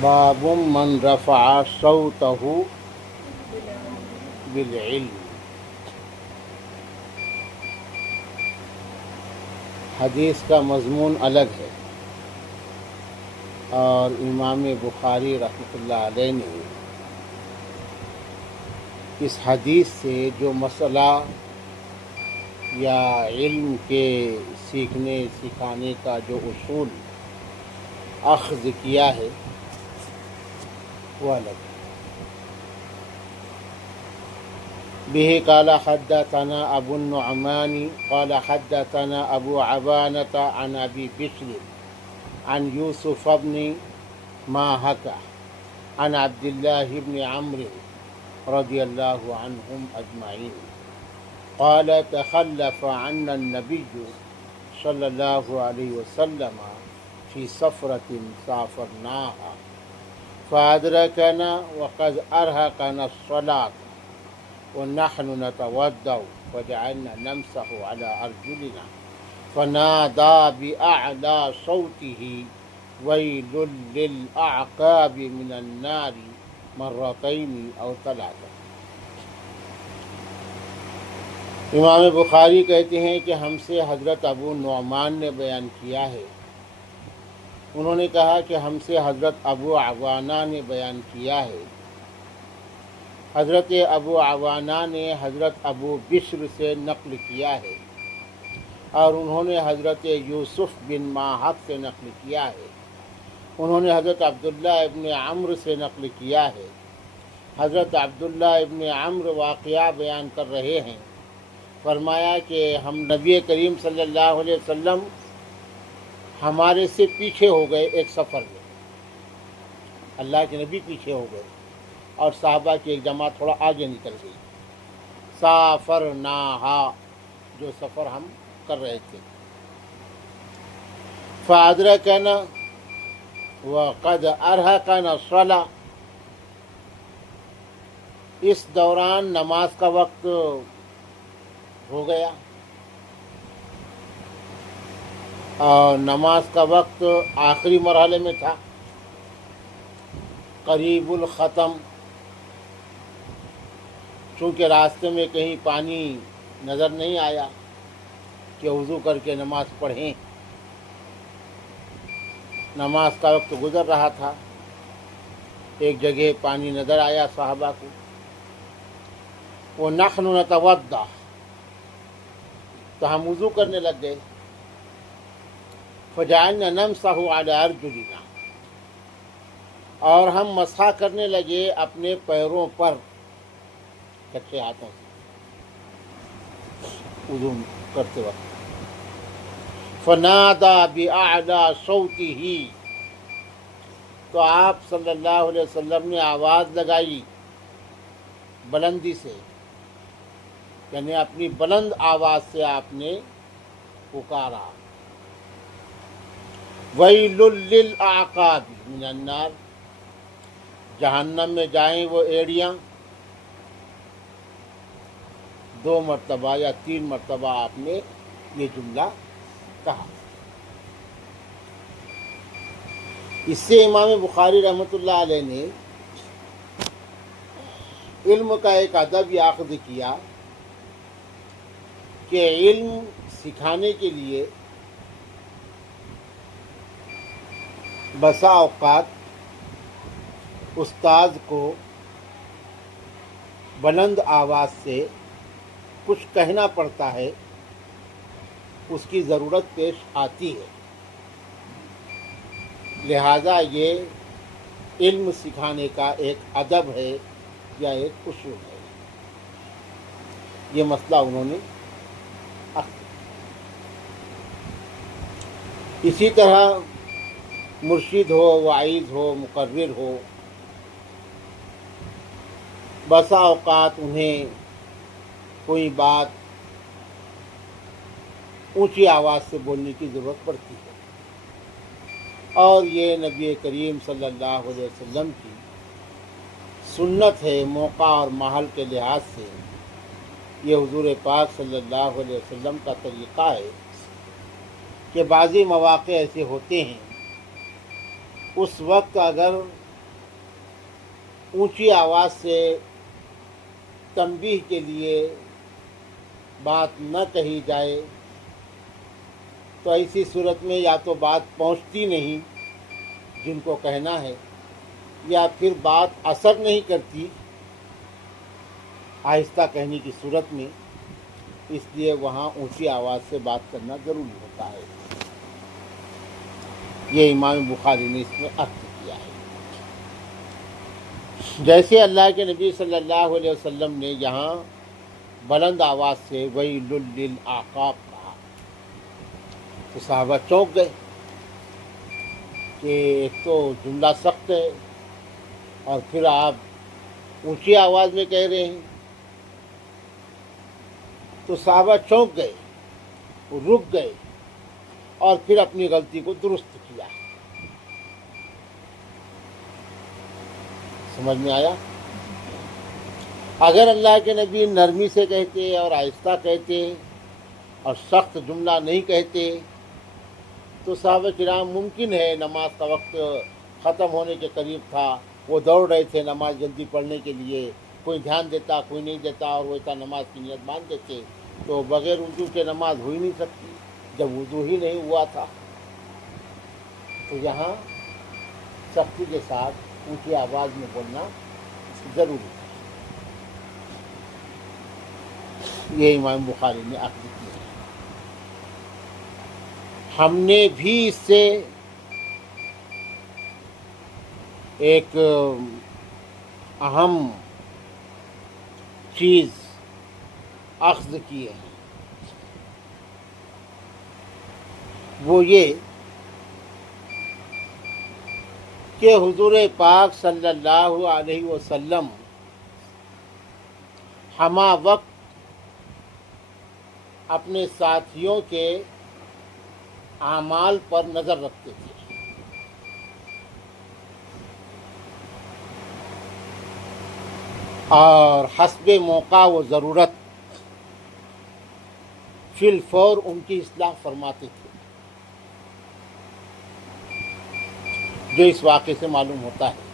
باب من رفع صوتہ بالعلم۔ حدیث کا مضمون الگ ہے اور امام بخاری رحمۃ اللہ علیہ نے اس حدیث سے جو مسئلہ یا علم کے سیکھنے سکھانے کا جو اصول اخذ کیا ہے وہ الگ ہے۔ به قال حدثنا ابو النعمان قال حدثنا ابو عوانة عن ابي بشر عن يوسف بن ماهك عن عبد الله بن عمرو رضي الله عنهم اجمعين قال تخلف عنا النبي صلى الله عليه وسلم في سفرة سافرناها فأدركنا وقد أرهقنا الصلاة ونحن نتوضأ فجعلنا نمسح على أرجلنا فنادى بأعلى صوته ويل للأعقاب من النار مرتين أو ثلاثة۔ امام بخاری کہتے ہیں کہ ہم سے حضرت ابو نعمان نے بیان کیا ہے، انہوں نے کہا کہ ہم سے حضرت ابو عوانہ نے بیان کیا ہے، حضرت ابو عوانہ نے حضرت ابو بشر سے نقل کیا ہے اور انہوں نے حضرت یوسف بن ماہک سے نقل کیا ہے، انہوں نے حضرت عبداللہ ابن عمرو سے نقل کیا ہے۔ حضرت عبداللہ ابن عمرو واقعہ بیان کر رہے ہیں، فرمایا کہ ہم نبی کریم صلی اللہ علیہ وسلم ہمارے سے پیچھے ہو گئے ایک سفر میں، اللہ کے نبی پیچھے ہو گئے اور صحابہ کی ایک جماعت تھوڑا آگے نکل گئی۔ سافرناہا، جو سفر ہم کر رہے تھے، فادرکنا وقد ارہقنا الصلاۃ، اس دوران نماز کا وقت ہو گیا اور نماز کا وقت آخری مرحلے میں تھا، قریب الختم، چونکہ راستے میں کہیں پانی نظر نہیں آیا کہ وضو کر کے نماز پڑھیں، نماز کا وقت گزر رہا تھا، ایک جگہ پانی نظر آیا صحابہ کو، وَنَحْنُ نَتَوَضَّأُ، تو ہم وضو کرنے لگ گئے، فَجَعَلْنَا نَمْسَحُ عَلَىٰ أَرْجُلِنَا، اور ہم مسح کرنے لگے اپنے پیروں پر کچے ہاتھوں سے وضو کرتے وقت۔ فَنَادَى بِأَعْلَىٰ صَوْتِهِ، تو آپ صلی اللہ علیہ وسلم نے آواز لگائی بلندی سے، یعنی اپنی بلند آواز سے آپ نے پکارا، وَيْلٌ لِّلْأَعْقَابِ مِنَ النَّارِ، جہنم میں جائیں وہ ایڑیاں، 2 مرتبہ یا 3 مرتبہ آپ نے یہ جملہ کہا۔ اس سے امام بخاری رحمۃ اللہ علیہ نے علم کا ایک ادب اخذ کیا کہ علم سکھانے کے لیے بسا اوقات استاذ کو بلند آواز سے کچھ کہنا پڑتا ہے، اس کی ضرورت پیش آتی ہے، لہذا یہ علم سکھانے کا ایک ادب ہے یا ایک اصول ہے۔ یہ مسئلہ انہوں نے اسی طرح مرشد ہو، واعظ ہو، مقرر ہو، بسا اوقات انہیں کوئی بات اونچی آواز سے بولنے کی ضرورت پڑتی ہے، اور یہ نبی کریم صلی اللہ علیہ وسلم کی سنت ہے، موقع اور محل کے لحاظ سے یہ حضور پاک صلی اللہ علیہ وسلم کا طریقہ ہے کہ بعضی مواقع ایسے ہوتے ہیں اس وقت اگر اونچی آواز سے تنبیہ کے لیے بات نہ کہی جائے تو ایسی صورت میں یا تو بات پہنچتی نہیں جن کو کہنا ہے، یا پھر بات اثر نہیں کرتی آہستہ کہنے کی صورت میں، اس لیے وہاں اونچی آواز سے بات کرنا ضروری ہوتا ہے۔ یہ امام بخاری نے اس میں عرض کیا ہے۔ جیسے اللہ کے نبی صلی اللہ علیہ وسلم نے یہاں بلند آواز سے ویل للعقاب کہا تو صحابہ چونک گئے کہ ایک تو جملہ سخت ہے اور پھر آپ اونچی آواز میں کہہ رہے ہیں، تو صحابہ چونک گئے، رک گئے اور پھر اپنی غلطی کو درست کیا۔ سمجھ میں آیا؟ اگر اللہ کے نبی نرمی سے کہتے اور آہستہ کہتے اور سخت جملہ نہیں کہتے تو صحابہ کرام ممکن ہے نماز کا وقت ختم ہونے کے قریب تھا، وہ دوڑ رہے تھے نماز جلدی پڑھنے کے لیے، کوئی دھیان دیتا کوئی نہیں دیتا اور وہ ایسا نماز کی نیت باندھ دیتے تو بغیر وضو کے نماز ہو ہی نہیں سکتی جب وضو ہی نہیں ہوا تھا۔ تو یہاں سختی کے ساتھ اونچی آواز میں بولنا ضروری ہے۔ یہ امام بخاری نے عقد کیا ہے۔ ہم نے بھی اس سے ایک اہم چیز اخذ کی ہے، وہ یہ کہ حضور پاک صلی اللہ علیہ وسلم ہمہ وقت اپنے ساتھیوں کے اعمال پر نظر رکھتے تھے، اور حسب موقع و ضرورت فی الفور ان کی اصلاح فرماتے تھے، جو اس واقعے سے معلوم ہوتا ہے۔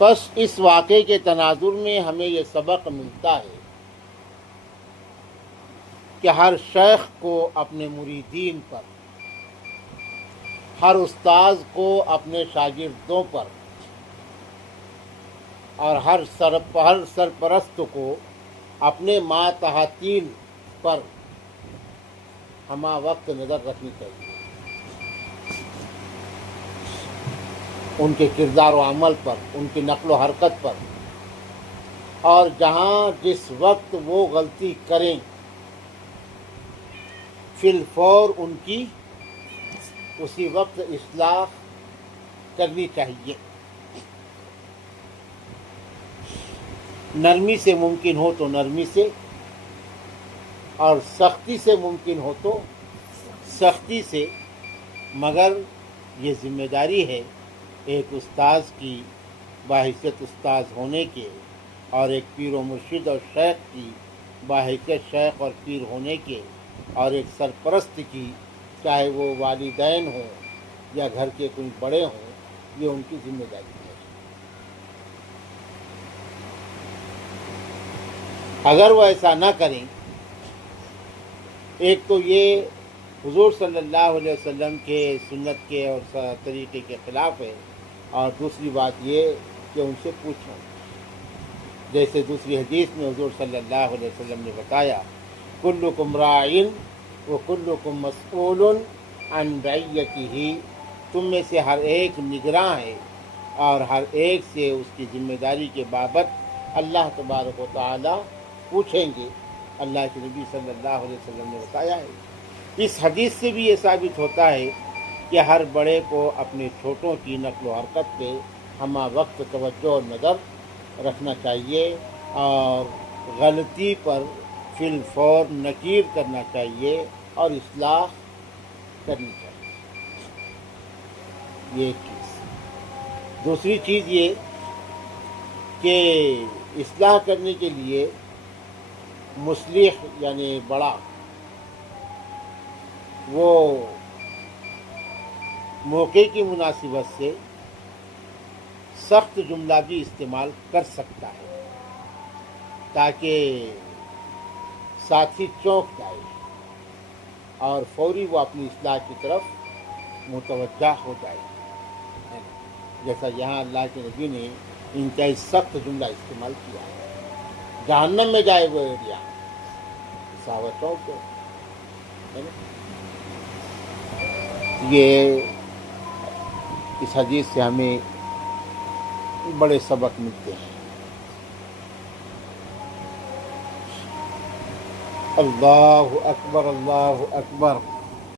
بس اس واقعے کے تناظر میں ہمیں یہ سبق ملتا ہے کہ ہر شیخ کو اپنے مریدین پر، ہر استاذ کو اپنے شاگردوں پر، اور ہر سرپرست کو اپنے ماتحتین پر ہمہ وقت نظر رکھنی چاہیے، ان کے کردار و عمل پر، ان کی نقل و حرکت پر، اور جہاں جس وقت وہ غلطی کریں فی الفور ان کی اسی وقت اصلاح کرنی چاہیے۔ نرمی سے ممکن ہو تو نرمی سے، اور سختی سے ممکن ہو تو سختی سے، مگر یہ ذمہ داری ہے ایک استاذ کی باحیثیت استاذ ہونے کے، اور ایک پیر و مرشد اور شیخ کی باحیثیت شیخ اور پیر ہونے کے، اور ایک سرپرست کی، چاہے وہ والدین ہوں یا گھر کے کوئی بڑے ہوں، یہ ان کی ذمہ داری ہے۔ اگر وہ ایسا نہ کریں، ایک تو یہ حضور صلی اللہ علیہ وسلم کے سنت کے اور طریقے کے خلاف ہے، اور دوسری بات یہ کہ ان سے پوچھنا، جیسے دوسری حدیث میں حضور صلی اللہ علیہ وسلم نے بتایا کلکم راعٍ وکلکم مسئول عن رعیتہ، تم میں سے ہر ایک نگراں ہے اور ہر ایک سے اس کی ذمہ داری کے بابت اللہ تبارک و تعالی پوچھیں گے۔ اللہ کے نبی صلی اللہ علیہ وسلم نے بتایا ہے۔ اس حدیث سے بھی یہ ثابت ہوتا ہے کہ ہر بڑے کو اپنے چھوٹوں کی نقل و حرکت پہ ہمہ وقت توجہ اور نظر رکھنا چاہیے، اور غلطی پر فی الفور نکیر کرنا چاہیے اور اصلاح کرنی چاہیے۔ یہ ایک چیز۔ دوسری چیز یہ کہ اصلاح کرنے کے لیے مصلح یعنی بڑا وہ موقع کی مناسبت سے سخت جملہ بھی استعمال کر سکتا ہے تاکہ ساتھی چونک جائے اور فوری وہ اپنی اصلاح کی طرف متوجہ ہو جائے، جیسا یہاں اللہ کے نبی نے انتہائی سخت جملہ استعمال کیا ہے، جہنم میں جائے وہ ایریا صحابہ چونک گئے۔ یہ اس حدیث سے ہمیں بڑے سبق ملتے ہیں۔ اللہ اکبر اللہ اکبر۔